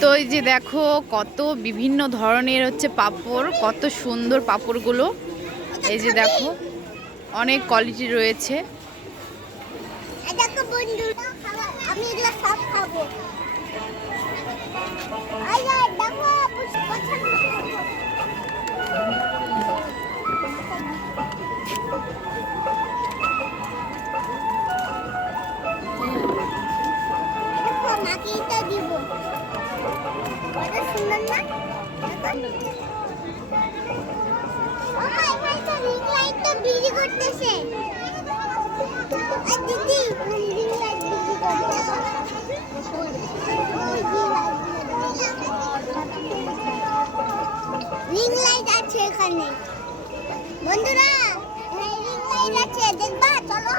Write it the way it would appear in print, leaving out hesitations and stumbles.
তো এই যে দেখো কত বিভিন্ন ধরনের হচ্ছে পাঁপড়, কত সুন্দর পাঁপড়গুলো। এই যে দেখো অনেক কোয়ালিটি রয়েছে। আমি এগুলো সব খাবো। মাকিটা দিব। কত সুন্দর না? ও মাই ভাই তো রিং লাইটটা বিলি করতেছে। আর দিদি রিং লাইট বিলি করতেছে। রিং লাইট আছে এখানে বন্ধুরা, রিং লাইট আছে দেখবা চলো।